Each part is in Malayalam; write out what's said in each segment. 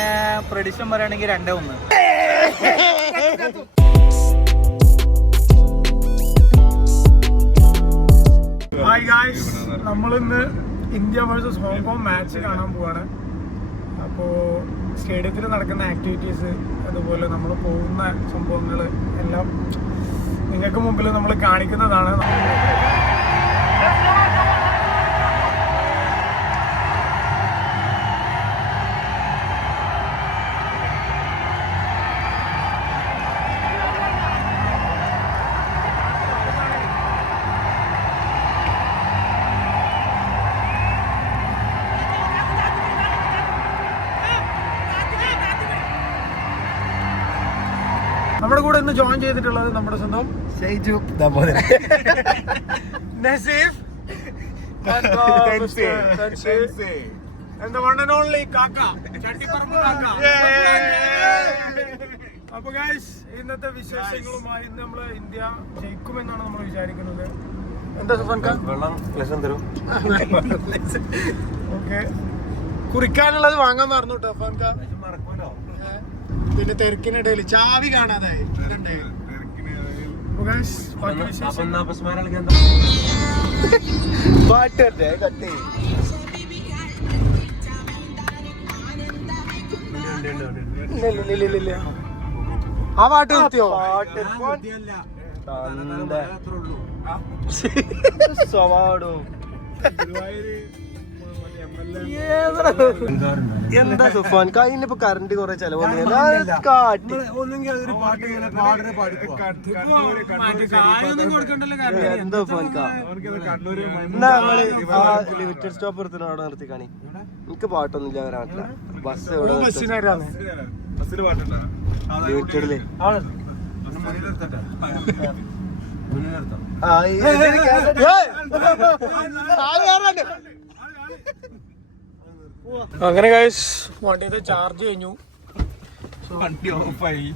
പിന്നെ പ്രഡിക്ഷൻ പറയുകയാണെങ്കിൽ 2-1. ഹായ് ഗായ്സ്, നമ്മളിന്ന് ഇന്ത്യ വേഴ്സസ് ഹോങ്കോങ് മാച്ച് കാണാൻ പോവാണ്. അപ്പോൾ സ്റ്റേഡിയത്തിൽ നടക്കുന്ന ആക്ടിവിറ്റീസ്, അതുപോലെ നമ്മൾ പോകുന്ന സംഭവങ്ങൾ എല്ലാം നിങ്ങൾക്ക് മുമ്പിൽ നമ്മൾ കാണിക്കുന്നതാണ്. നമ്മുടെ കൂടെ ഇന്ന് ജോയിൻ ചെയ്തിട്ടുള്ളത് നമ്മുടെ സ്വന്തം Shaiju Naseef and the one and only Kaka. അപ്പൊ ഗൈസ്, ഇന്നത്തെ വിശേഷങ്ങളുമായി ഇന്ന് നമ്മള് ഇന്ത്യ ജയിക്കുമെന്നാണ് നമ്മൾ വിചാരിക്കുന്നത്. എന്താ സുഫാൻ ഖാൻ? ഓക്കെ, കുറിക്കാനുള്ളത് വാങ്ങാൻ മറന്നു കേട്ടോ സുഫാൻ ഖാൻ. പിന്നെ തിരക്കിനിടയിൽ ചാവി കാണാതായി. ആ പാട്ട് നിർത്തിയോ? എന്താ സുഫാൻ കഴിഞ്ഞപ്പോ കറണ്ട് കൊറേ ചെലവ് കാട്ടി എന്താ ഫാൻകാ ലിമിറ്റഡ് സ്റ്റോപ്പ് എടുത്തിട്ട് അവിടെ നിർത്തി കാണി. എനിക്ക് പാട്ടൊന്നുമില്ല വരാനില്ല. ബസ് ലിമിറ്റഡില് അങ്ങനെ ഗൈസ്, വണ്ടിയുടെ ചാർജ് കഴിഞ്ഞു. വണ്ടി ഓഫായി.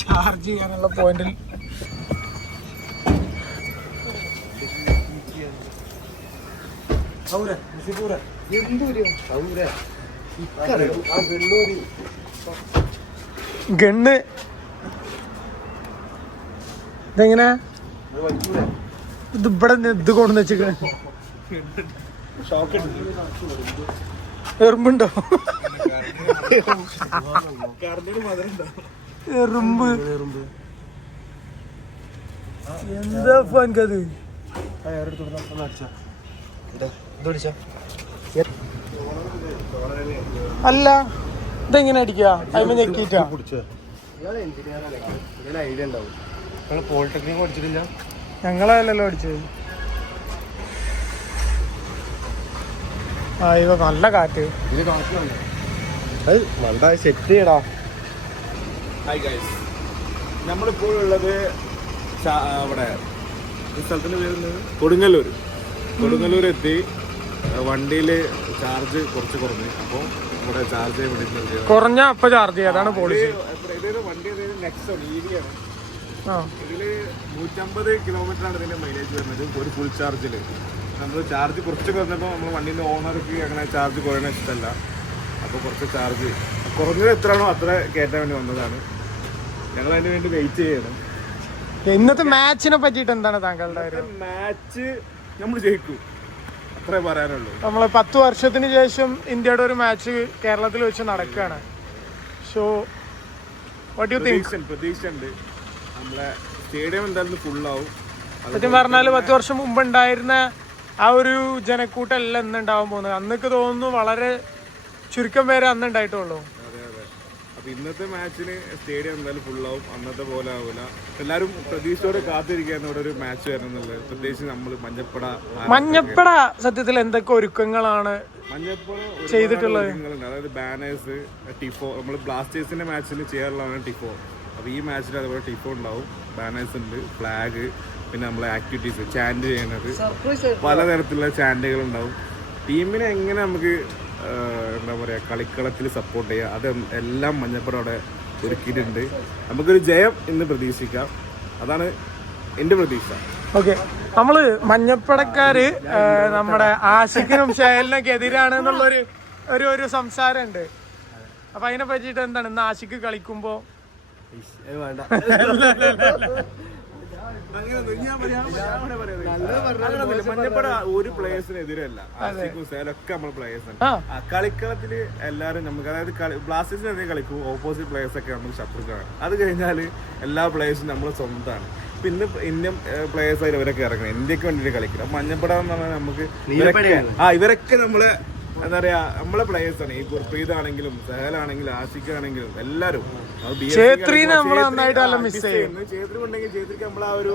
ചാർജ് ചെയ്യാനുള്ള പോയിന്റിൽ ഗണ്ണ് ഇതെങ്ങനെ ഇത് ഇവിടെ ഇത് കൊണ്ടു വെച്ചിട്ട് എറുമ്പുണ്ടോ? എറുമ്പ് എന്താ എനിക്കത്? അല്ല, ഇതെങ്ങനെ അടിക്കാ? അതിന് ഞെക്കിട്ടാ? ഐഡിയ ഉണ്ടാവും. പോളിടെക്നിക് പഠിച്ചിട്ടില്ല? ഞങ്ങളല്ലല്ലോ അടിച്ചത്. ആ, ഇവ നല്ല കാറ്റ്. സെറ്റ് ചെയ്യടാ. ഹായ് ഗൈസ്, നമ്മളിപ്പോൾ ഉള്ളത് അവിടെ സ്ഥലത്തിൻ്റെ പേര് കൊടുങ്ങല്ലൂർ എത്തി. വണ്ടിയിൽ ചാർജ് കുറച്ച് കുറഞ്ഞു. അപ്പോൾ ഇവിടെ ചാർജ് ചെയ്യാൻ വേണ്ടി കുറഞ്ഞ അപ്പൊ ചാർജ് ചെയ്യാം, അതാണ് പോളിസി. ഇതൊരു വണ്ടി നെക്സോൺ EV ആണ്. ഇതിൽ 150 കിലോമീറ്ററാണ് ഇതിൻ്റെ മൈലേജ് വരുന്നത് ഒരു ഫുൾ ചാർജിൽ. നമ്മൾ ചാർജ് കുറച്ച് കുറഞ്ഞപ്പോൾ നമ്മൾ വണ്ടീൻ്റെ ഓണർക്ക് അങ്ങനെ ചാർജ് കുറയണ ഇഷ്ടമല്ല. അപ്പോൾ കുറച്ച് ചാർജ് കുറഞ്ഞത് എത്രയാണോ അത്ര കയറ്റാൻ വേണ്ടി വന്നതാണ്. ഞങ്ങൾ അതിന് വേണ്ടി വെയിറ്റ് ചെയ്യണം. ഇന്നത്തെ മാച്ചിനെ പറ്റിയിട്ട് എന്താണ് താങ്കളുടെ കാര്യം? മാച്ച് നമ്മൾ ജയിക്കും, അത്രേ പറയാനുള്ളൂ. നമ്മൾ 10 വർഷത്തിന് ശേഷം ഇന്ത്യയുടെ ഒരു മാച്ച് കേരളത്തിൽ വെച്ച് നടക്കുകയാണ്. So what you think? പ്രതീക്ഷ ഉണ്ട്. നമ്മളെ സ്റ്റേഡിയം എന്തായാലും ഫുള്ളാവും. സത്യം പറഞ്ഞാൽ 10 വർഷം മുമ്പ് ഉണ്ടായിരുന്ന ആ ഒരു ജനക്കൂട്ടമല്ല ഇന്ന് ഉണ്ടാവാൻ പോകുന്നത്. അന്നൊക്കെ തോന്നുന്നു വളരെ ചുരുക്കം പേരെ അന്ന് ഉണ്ടായിട്ടുള്ളൂ. അതെ അതെ. അപ്പൊ ഇന്നത്തെ മാച്ചിന് സ്റ്റേഡിയം എന്തായാലും ഫുള്ളാവും. അന്നത്തെ പോലെ ആവില്ല. എല്ലാവരും പ്രതീക്ഷയോടെ കാത്തിരിക്കുകയാണ് ഇവിടെ ഒരു മാച്ച് വരണമെന്നുള്ളത്. പ്രത്യേകിച്ച് നമ്മൾ മഞ്ഞപ്പട സത്യത്തിൽ എന്തൊക്കെ ഒരുക്കങ്ങളാണ് ചെയ്തിട്ടുള്ളത്? അതായത് ബാനേഴ്സ്, ടിഫോ. നമ്മൾ ബ്ലാസ്റ്റേഴ്സിന്റെ മാച്ചിൽ ചെയ്യാറുള്ളതാണ് ടിഫോ. അപ്പോൾ ഈ മാച്ചിൽ അതുപോലെ ടിഫോ ഉണ്ടാവും, ബാനേഴ്സ് ഉണ്ട്, ഫ്ലാഗ്, പിന്നെ നമ്മളെ ആക്ടിവിറ്റീസ്, ചാൻഡ് ചെയ്യുന്നത്, പലതരത്തിലുള്ള ചാൻഡുകൾ ഉണ്ടാവും. ടീമിനെ എങ്ങനെ നമുക്ക് എന്താ പറയുക കളിക്കളത്തിൽ സപ്പോർട്ട് ചെയ്യുക, അത് എല്ലാം മഞ്ഞപ്പട അവിടെ ഒരുക്കിയിട്ടുണ്ട്. നമുക്കൊരു ജയം ഇന്ന് പ്രതീക്ഷിക്കാം. അതാണ് എൻ്റെ പ്രതീക്ഷ. ഓക്കെ, നമ്മള് മഞ്ഞപ്പടക്കാര് നമ്മുടെ ആഷിഖിനും ഷഹലിനൊക്കെ എതിരാണ് എന്നുള്ളൊരു ഒരു സംസാരമുണ്ട്. അപ്പൊ അതിനെ പറ്റിയിട്ട് എന്താണ് ഇന്ന് ആഷിക്ക് കളിക്കുമ്പോ വേണ്ട മഞ്ഞപ്പട ഒരു പ്ലേയേഴ്സിനെതിരല്ല ഒക്കെ നമ്മൾ പ്ലേയേഴ്സാണ് കളിക്കളത്തില് എല്ലാരും നമുക്ക് അതായത് ബ്ലാസ്റ്റേഴ്സിനെതിരെ കളിക്കും ഓപ്പോസിറ്റ് പ്ലേയേഴ്സ് ഒക്കെ നമുക്ക് ശത്രുക്കളാണ്. അത് കഴിഞ്ഞാല് എല്ലാ പ്ലേയേഴ്സും നമ്മളെ സ്വന്തമാണ്. പിന്നെ ഇന്ത്യൻ പ്ലേയേഴ്സ് ആയിട്ട് ഇവരൊക്കെ ഇറങ്ങണം, ഇന്ത്യക്ക് വേണ്ടിയിട്ട് കളിക്കണം. മഞ്ഞപ്പട എന്ന് പറഞ്ഞാൽ നമുക്ക് ഇവരൊക്കെ നമ്മളെ എന്താ പറയാ നമ്മളെ പ്ലേയേഴ്സ് ആണ്. ഈ ഗുർപ്രീത് ആണെങ്കിലും സഹലാണെങ്കിലും ആഷിഖ് ആണെങ്കിലും എല്ലാരും ഛേത്രി ഉണ്ടെങ്കിൽ ഛേത്രിക്ക് നമ്മൾ ആ ഒരു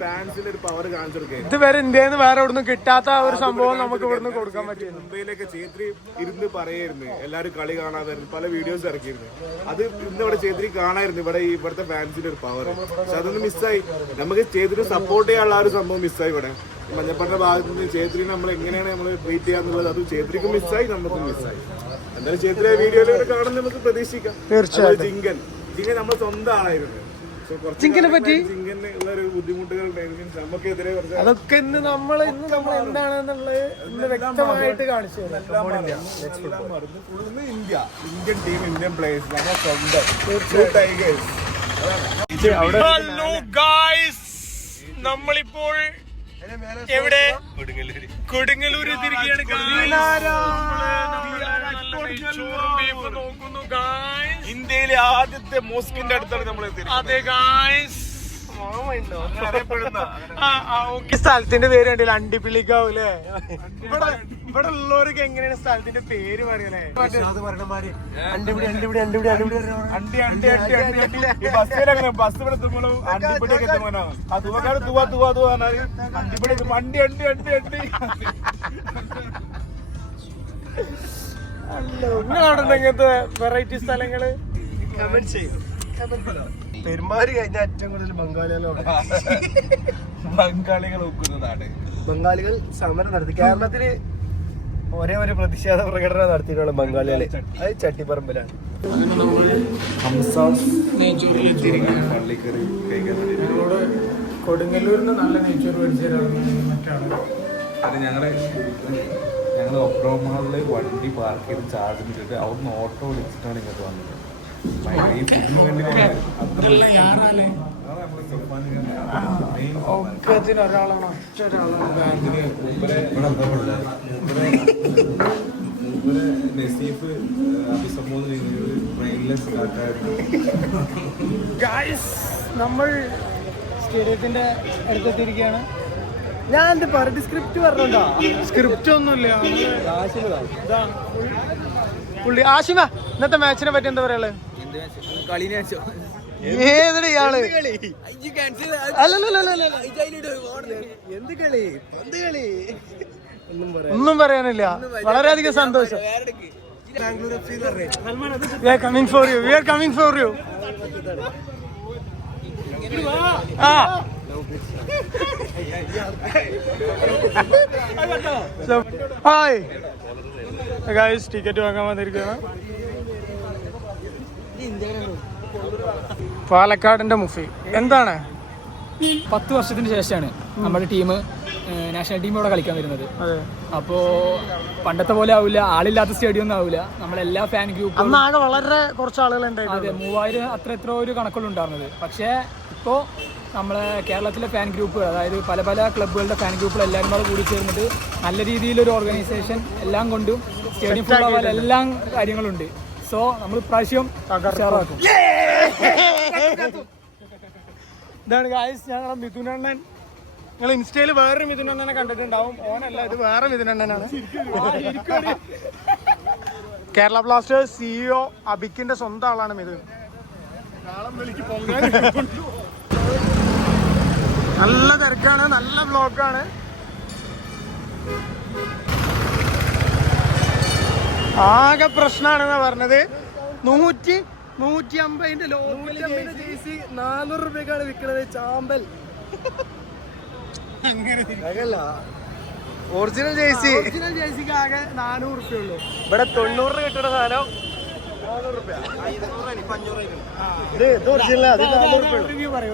ഫാൻസിന്റെ ഒരു പവർ കാണിച്ചു കൊടുക്കുക. ഇതുവരെ ഇന്ത്യയിൽ നിന്ന് വേറെ എവിടുന്ന് കിട്ടാത്ത ഒരു സംഭവം നമുക്ക് ഇവിടുന്ന് കൊടുക്കാൻ പറ്റും. മുംബൈയിലൊക്കെ ഛേത്രി ഇരുന്ന് പറയായിരുന്നു, എല്ലാവരും കളി കാണാതായിരുന്നു, പല വീഡിയോസ് ഇറക്കിയിരുന്നു. അത് ഇന്ന് ഇവിടെ ഛേത്രി കാണായിരുന്നു, ഇവിടുത്തെ ഫാൻസിന്റെ ഒരു പവർ. പക്ഷെ അതൊന്നും മിസ്സായി. നമുക്ക് ഛേത്രി സപ്പോർട്ട് ചെയ്യാനുള്ള ആ ഒരു സംഭവം മിസ്സായി. ഇവിടെ മഞ്ഞപ്പടിന്റെ ഭാഗത്ത് നിന്ന് ഛേത്രിനെ നമ്മൾ എങ്ങനെയാണ് നമ്മൾ ട്രീറ്റ് ചെയ്യാന്നുള്ളത് അത് ഛേത്രിക്കും മിസ്സായി, നമുക്കും മിസ്സായി. എന്തായാലും ഛേത്രി വീഡിയോയിലൂടെ കാണുന്നത് നമുക്ക് പ്രതീക്ഷിക്കാം. തീർച്ചയായിട്ടും ജിങ്കൻ നമ്മുടെ സ്വന്തം ആളായിരുന്നു. ജിങ്കിനെ പറ്റി ബുദ്ധിമുട്ടുകൾ നമുക്കെതിരെ അതൊക്കെ ഇന്ന് നമ്മൾ എന്താണെന്നുള്ളത് ഇന്ന് വ്യക്തമായിട്ട് കാണിച്ചു. ഇന്ത്യൻ ടീം, ഇന്ത്യൻ പ്ലേയേഴ്സ് നമ്മുടെ സ്വന്തം ടൈഗേഴ്സ്. ഹലോ ഗായ്സ്, നമ്മളിപ്പോൾ എവിടെ? കൊടുങ്ങല്ലൂർ തിരികെയാണ്. നോക്കുന്നു ഗായ്സ്, ഇന്ത്യയിലെ ആദ്യത്തെ മോസ്കിന്റെ അടുത്താണ് നമ്മൾ എത്തിയത്. അതെ ഗായ്സ്, സ്ഥലത്തിന്റെ പേര് കണ്ടില്ല, അണ്ടിപ്പിള്ളിക്കാവും അല്ലേ? ഇവിടെ ഉള്ളവർക്ക് എങ്ങനെയാണ് സ്ഥലത്തിന്റെ പേര് പറയലേ? ബസ് ഇവിടെ എത്തുമ്പോഴും അണ്ടിപ്പിടിയൊക്കെ എത്തുമ്പോഴോ ആ തൂവക്കാട് അണ്ടിപ്പിടി വണ്ടി അണ്ടി അണ്ടി അണ്ടി. നിങ്ങളവിടെ ഇങ്ങനത്തെ വെറൈറ്റി സ്ഥലങ്ങള് കമന്റ് ചെയ്യും. പെരുമാറി കഴിഞ്ഞാൽ ഏറ്റവും കൂടുതൽ ബംഗാളികൾ നോക്കുന്നതാണ്. ബംഗാളികൾ സമരം നടത്തി. കേരളത്തില് ഒരേ ഒരു പ്രതിഷേധ പ്രകടനം നടത്തിയിട്ടുള്ള ബംഗാളികളെ, അത് ചട്ടിപ്പറമ്പിലാണ്. കൊടുങ്ങല്ലൂരിന് നല്ല നെയ്ച്ചോറ് മേടിച്ചാണ്. അത് ഞങ്ങൾ ഒബ്രോമാളില് വണ്ടി പാർക്ക് ചെയ്ത് ചാർജ് ചെയ്തിട്ട് അവിടുന്ന് ഓട്ടോ വിളിച്ചിട്ടാണ് ഇങ്ങോട്ട് വന്നത്. ഈ ഫുഡിന് വേണ്ടി ഒരാളാണോ നസീഫ് അഭിസംബോധന ചെയ്യുന്നത് ട്രെയിനിലെ സ്റ്റാർട്ടായിരുന്നു. നമ്മൾ സ്റ്റേഡിയത്തിന്റെ അടുത്തെത്തിയിരിക്കുകയാണ്. ഞാൻ എന്ത് പറഞ്ഞ സ്ക്രിപ്റ്റ് പറഞ്ഞോണ്ടാ? സ്ക്രിപ്റ്റ് ഒന്നുമില്ല. പുള്ളി ആഷിമ, ഇന്നത്തെ മാച്ചിനെ പറ്റി എന്താ പറയാ? ഏതൊരു ഇയാള് ഒന്നും പറയാനില്ല. വളരെയധികം സന്തോഷം. We are coming for you. We are coming for you. Hi guys, ticket വാങ്ങാൻ വന്നിരിക്കുകയാണ്. പാലക്കാടിന്റെ മുഫി എന്താണ്? 10 വർഷത്തിന് ശേഷമാണ് നമ്മുടെ ടീം നാഷണൽ ടീം ഇവിടെ കളിക്കാൻ വരുന്നത്. അപ്പോൾ പണ്ടത്തെ പോലെ ആവില്ല, ആളില്ലാത്ത സ്റ്റേഡിയം ഒന്നും ആവില്ല. നമ്മളെല്ലാ ഫാൻ ഗ്രൂപ്പും ആകെ വളരെ കുറച്ച് ആളുകൾ ഉണ്ടായിരുന്നു. അതെ, 3000 എത്ര ഒരു കണക്കുകളുണ്ടായിരുന്നത്. പക്ഷേ ഇപ്പോൾ നമ്മളെ കേരളത്തിലെ ഫാൻ ഗ്രൂപ്പുകൾ, അതായത് പല പല ക്ലബ്ബുകളുടെ ഫാൻ ഗ്രൂപ്പുകൾ എല്ലാവരും കൂടെ കൂടി ചേർന്നിട്ട് നല്ല രീതിയിലൊരു ഓർഗനൈസേഷൻ എല്ലാം കൊണ്ടും സ്റ്റേഡിയം ഫുൾ ആവാൻ എല്ലാ കാര്യങ്ങളുണ്ട്. സോ നമ്മൾ ഇപ്രാവശ്യം തകർക്കും. ഇതാണ് ഗായ്സ് ഞങ്ങളെ മിഥുനണ്ണൻ. നിങ്ങൾ ഇൻസ്റ്റയിൽ വേറൊരു മിഥുനണ്ണനെ കണ്ടിട്ടുണ്ടാവും. ഓനല്ല, ഇത് വേറെ മിഥുനണ്ണനാണ്. കേരള ബ്ലാസ്റ്റേഴ്സ് CEO അബിക്കിന്റെ സ്വന്തം ആളാണ് മിഥുൻ. നല്ല തിരക്കാണ്, നല്ല ബ്ലോക്കാണ്. ആകെ പ്രശ്നമാണെന്നാ പറഞ്ഞത്. 150 400 രൂപയ്ക്കാണ് വിൽക്കുന്നത്. ചാമ്പൽ ഒറിജിനൽ ജേഴ്സിക്ക് ആകെ 400 റുപ്യ ഉള്ളൂ. ഇവിടെ 90 കിട്ടുന്ന സാധനം 400 റുപ്യ. റിവ്യൂ പറയൂ.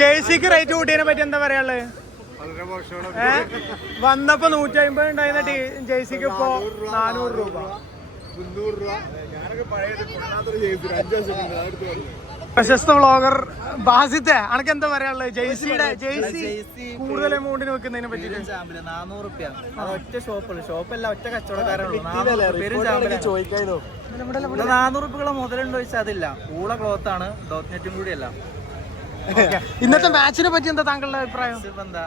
ജേഴ്സിക്ക് റേറ്റ് കൂട്ടിയതിനെ പറ്റി എന്താ പറയാനുള്ളത്? വളരെ മോശമാണ്. വന്നപ്പോ 150 ഉണ്ടായിരുന്ന ജേഴ്സിക്ക് ഇപ്പോ 400 രൂപ. 300 രൂപ. ഞാനൊക്കെ പഴയത് കൊള്ളാത്തൊരു ജേഴ്സി 5 വർഷം പ്രശസ്ത വ്ളോഗർ ബാസിത്തെ അനക്ക് എന്താ പറയാനുള്ളത്? ജേഴ്സി കൂടുതൽ എമൗണ്ടിന് വെക്കുന്നതിനെ പറ്റിട്ട് 400 റുപ്യ. ഒറ്റ ഷോപ്പല്ല, ഒറ്റ കച്ചവടക്കാരുള്ളൂ. 400 റുപ്യകളെ മുതലുണ്ടോ ചോദിച്ചാൽ അതില്ല. ഊള ക്ലോത്ത് ആണ്, ഡോക്നെറ്റും കൂടിയല്ല. ഇന്നത്തെ മാച്ചിനെ പറ്റി എന്താ താങ്കളുടെ അഭിപ്രായം? എന്താ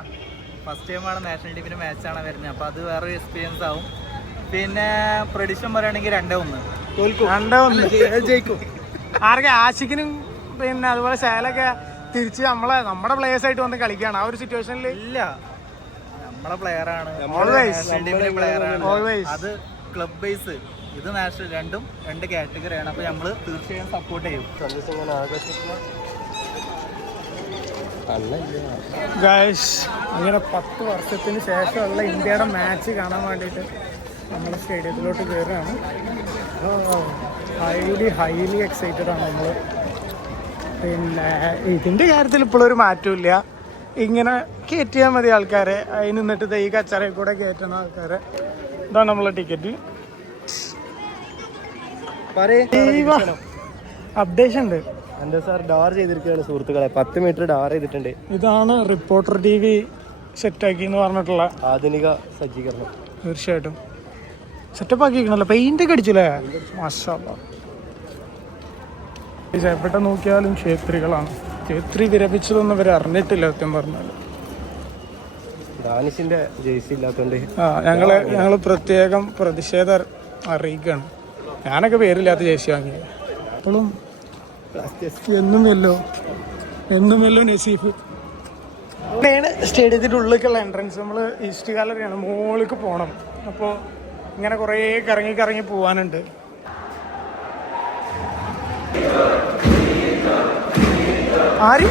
ഫസ്റ്റ് ടൈമാണ് നാഷണൽ ടീമിന്റെ മാച്ചാണ് വരുന്നത്, അപ്പൊ അത് വേറൊരു എക്സ്പീരിയൻസ് ആവും. പിന്നെ പ്രഡിഷൻ പറയുകയാണെങ്കിൽ 2-1 ജയിക്കും. ആർക്കെ ആഷിക്കിനും പിന്നെ അതുപോലെ ശൈലൊക്കെ തിരിച്ച് നമ്മുടെ പ്ലേയേഴ്സ് ആയിട്ട് വന്ന് കളിക്കുകയാണ് ആ ഒരു സിറ്റുവേഷനിൽ. ഇല്ല, നമ്മളെ പ്ലെയർ ആണ്, അത് ക്ലബ് ബേസ്, ഇത് നാഷണൽ. രണ്ടും 2 കാറ്റഗറിയാണ്. അപ്പൊ നമ്മള് തീർച്ചയായും സപ്പോർട്ട് ചെയ്യും. അങ്ങനെ 10 വർഷത്തിന് ശേഷമുള്ള ഇന്ത്യയുടെ മാച്ച് കാണാൻ വേണ്ടിയിട്ട് നമ്മുടെ സ്റ്റേഡിയത്തിലോട്ട് കയറുകയാണ്. ഹൈലി എക്സൈറ്റഡ് ആണ് നമ്മൾ. പിന്നെ ഇതിൻ്റെ കാര്യത്തിൽ ഇപ്പോഴൊരു മാറ്റമില്ല. ഇങ്ങനെ കയറ്റിയാൽ മതി ആൾക്കാരെ. അതിന് നിന്നിട്ട് ഈ കച്ചറയിൽ കൂടെ കയറ്റുന്ന ആൾക്കാരെ. ഇതാണ് നമ്മളെ ടിക്കറ്റ്. അപ്ഡേഷൻ ഉണ്ട്. എൻ്റെ സാർ ഡാർ ചെയ്തിരിക്കുകയാണ് സുഹൃത്തുക്കളെ. 10 മീറ്റർ ഡാർ ചെയ്തിട്ടുണ്ട്. ഇതാണ് റിപ്പോർട്ടർ TV സെറ്റാക്കി എന്ന് പറഞ്ഞിട്ടുള്ള ആധുനിക സജ്ജീകരണം. തീർച്ചയായിട്ടും സെറ്റപ്പ് ആക്കിയിരിക്കണല്ലോ. പെയിന്റ് ഒക്കെ അടിച്ചില്ലേ? മാഷാല്ലാ. എവിടെ നോക്കിയാലും ക്ഷേത്രികളാണ്. ക്ഷേത്രി വിരമിച്ചതൊന്നും ഇവർ അറിഞ്ഞിട്ടില്ല സത്യം പറഞ്ഞാൽ. ഡാനിഷിന്റെ ജേഴ്സി ഇല്ലാത്തതുകൊണ്ട് ഞങ്ങൾ പ്രത്യേകം പ്രതിഷേധം അറിയിക്കുകയാണ്. ഞാനൊക്കെ പേരില്ലാത്ത ജേഴ്സി വാങ്ങിയത്. അപ്പോഴും എന്നും എല്ലോ നസീഫ്. ഇവിടെയാണ് സ്റ്റേഡിയത്തിൻ്റെ ഉള്ളിലേക്കുള്ള എൻട്രൻസ്. നമ്മൾ ഈസ്റ്റ് ഗാലറിയാണ്, മുകളിലേക്ക് പോകണം. അപ്പോൾ ഇങ്ങനെ കുറേ കറങ്ങി പോകാനുണ്ട്. ആര്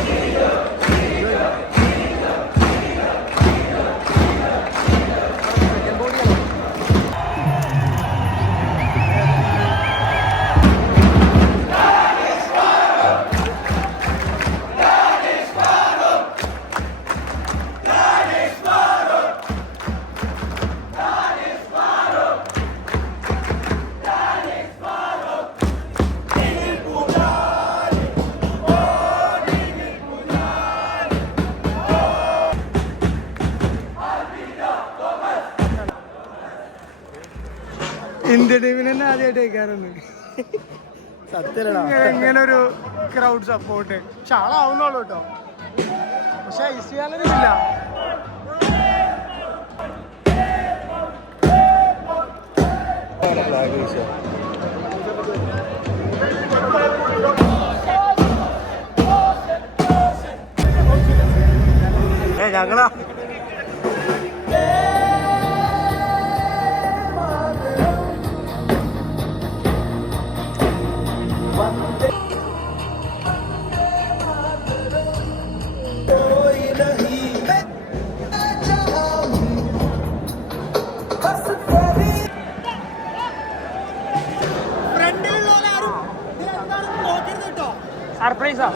ഇന്ത്യ ടീമിന് തന്നെ ആദ്യമായിട്ട് കഴിക്കാറുണ്ട്. ഇങ്ങനെ ഒരു ക്രൗഡ് സപ്പോർട്ട്. പക്ഷെ ആളാവുന്നുള്ളൂ കേട്ടോ. പക്ഷെ ഇല്ല. ഞങ്ങളാ സർപ്രൈസാ.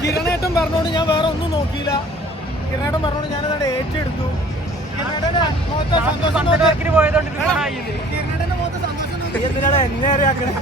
കിരണേട്ടൻ പറഞ്ഞോണ്ട് ഞാൻ വേറെ ഒന്നും നോക്കിയില്ല. കിരണേട്ടൻ പറഞ്ഞോണ്ട് ഞാനത് ഏറ്റെടുത്തു. കിരണേട്ടന്റെ മുഖത്തെ സന്തോഷം കിരണേട്ടന്റെ മുഖത്തെ സന്തോഷം നോക്കി എന്തിനാണ് എന്നെ അറിയാക്കണേ?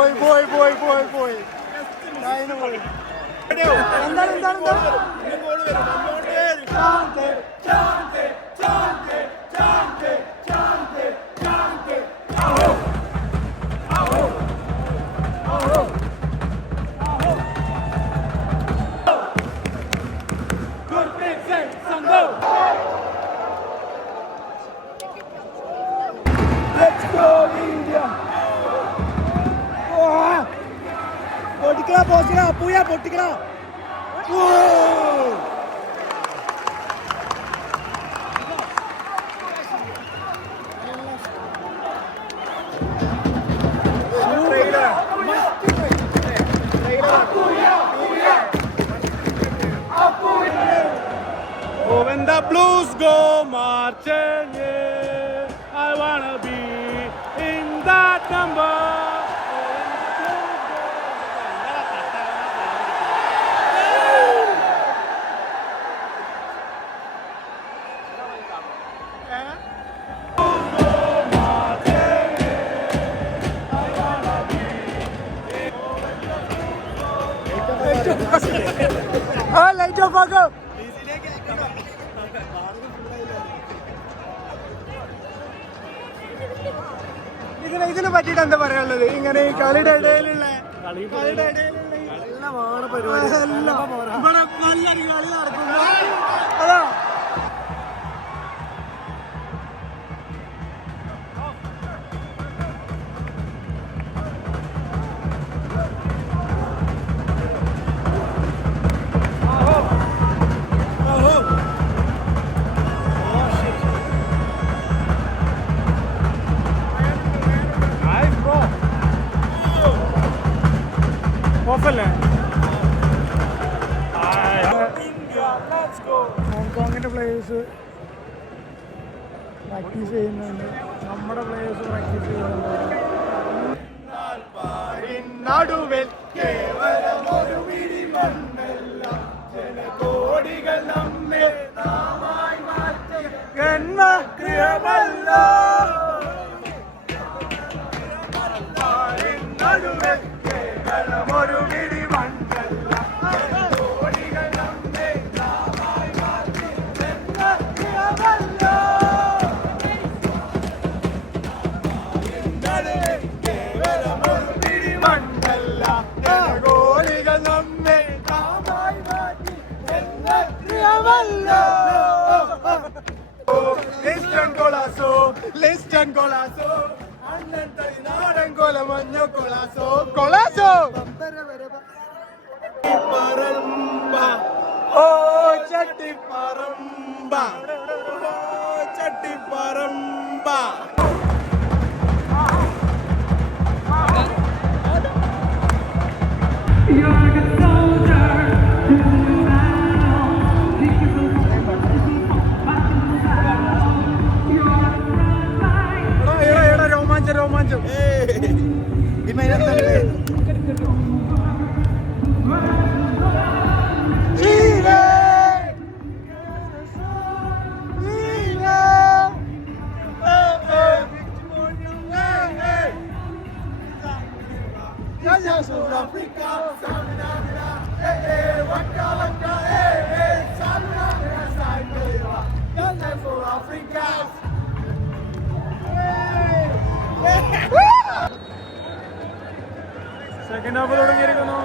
പോയി പൊട്ടിക്കടാ പോസിക്കടാ Apuia പൊട്ടിക്കടാ When the blues go marching in, I wanna be in that number. ഇതിനെ പറ്റിയിട്ട് എന്താ പറയാനുള്ളത്? ഇങ്ങനെ ഈ കളിയുടെ ഇടയിലുള്ള പരിപാടി നല്ലൊരു കളി നടക്കുന്നു. അതാ ഓഫല്ലേ? ഹോങ്കോങ്ങിന്റെ പ്ലേയേഴ്സ് പ്രാക്ടീസ് ചെയ്യുന്നുണ്ട്, നമ്മുടെ പ്ലേയേഴ്സ് പ്രാക്ടീസ് ചെയ്യുന്നുണ്ട്. നടുവിൽ കേവലമൊരു പിടിമണ്ണല്ല, ജനകോടികൾ നമ്മെ നാമായി മാറ്റും ജന്മഗൃഹമല്ല. നടുവിൽ കേവലമൊരു പിടിമണ്ണല്ല, ജനകോടികൾ നമ്മെ നാമായി മാറ്റും ജന്മഗൃഹമല്ല. നടുവിൽ കേവലമൊരു പിടിമണ്ണല്ല, ജനകോടികൾ നമ്മെ നാമായി മാറ്റി ജന്മഗൃഹമല്ല. Listen golazo, അണ്ണൻ തരി നാടൻ കോല മഞ്ഞ കൊളാസോ കൊളാസോ. പറമ്പ ഓ ചട്ടിപ്പറമ്പ, ചട്ടിപ്പറമ്പ. രോമാഞ്ചം സെക്കൻഡ് ഹാഫ് തുടങ്ങിയിരിക്കുന്നു.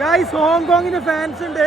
ഗൈസ്, ഹോങ്കോങ്ങിന് ഫാൻസ് ഉണ്ട്.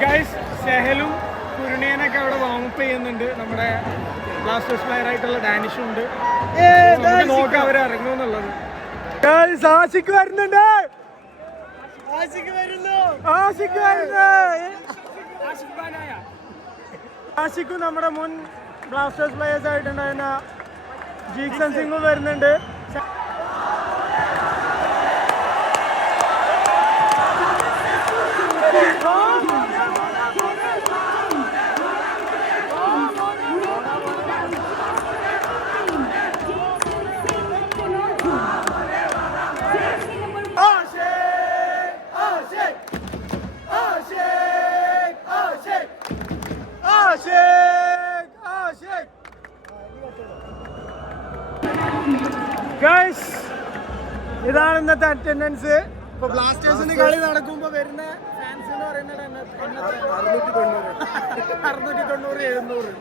ഗൈസ്, സെഹലും കുരുണിയനൊക്കെ അവിടെ വാമപ്പ് ചെയ്യുന്നുണ്ട്. നമ്മുടെ ബ്ലാസ്റ്റേഴ്സ് പ്ലെയർ ആയിട്ടുള്ള ഡാനിഷും ഉണ്ട്. നോക്കാം അവർ ഇറങ്ങുമെന്നുള്ളത്. ആഷിക്ക് വരുന്നുണ്ട്, ആഷിക്കും നമ്മുടെ മുൻ ബ്ലാസ്റ്റേഴ്സ് പ്ലേയേഴ്സ് ആയിട്ടുണ്ടായിരുന്ന ജീക്സൺ സിംഗും വരുന്നുണ്ട്. ഗൈസ്, ഇതാണ് ഇന്നത്തെ അറ്റൻഡൻസ്. ഇപ്പൊ ബ്ലാസ്റ്റേഴ്സിന് കളി നടക്കുമ്പോ വരുന്ന ഫാൻസ് എന്ന് പറയുന്നത് 690 700.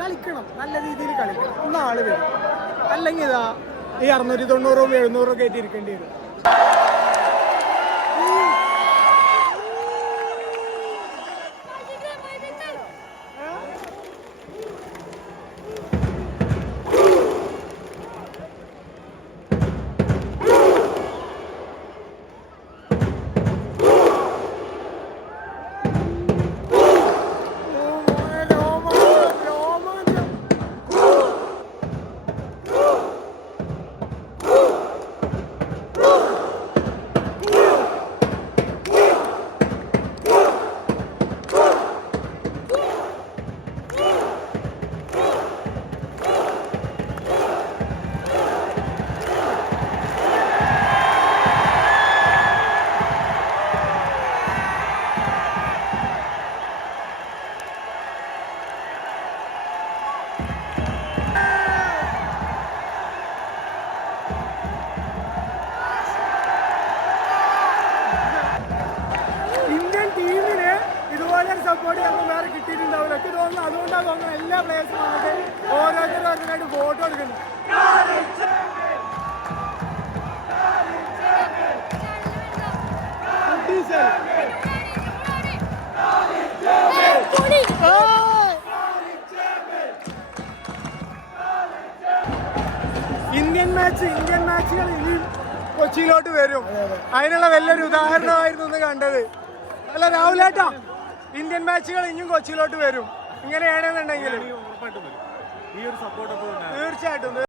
കളിക്കണം, നല്ല രീതിയിൽ കളിക്കണം, ഒന്നും ആള് വരും. അല്ലെങ്കിൽ ഇതാ ഈ 690 700 ഒക്കെ ആയിട്ട് ഇരിക്കേണ്ടി വരും. സപ്പോർട്ട് ചിലപ്പോൾ വേറെ കിട്ടിയിട്ടുണ്ടാവില്ല. എനിക്ക് തോന്നുന്നു അതുകൊണ്ടാണ് തോന്നുന്നത് എല്ലാ പ്ലേയേഴ്സും വന്നിട്ട് ഓരോരുത്തരും അതിനായിട്ട് ഫോട്ടോ എടുക്കുന്നു. ഇന്ത്യൻ മാച്ചുകൾ ഇനിയും കൊച്ചിയിലോട്ട് വരും. അതിനുള്ള വലിയൊരു ഉദാഹരണമായിരുന്നു ഇന്ന് കണ്ടത്. അല്ല രാഹുലേട്ടാ, ഇന്ത്യൻ മാച്ചുകൾ ഇനിയും കൊച്ചിയിലോട്ട് വരും. ഇങ്ങനെയാണെന്നുണ്ടെങ്കിൽ തീർച്ചയായിട്ടും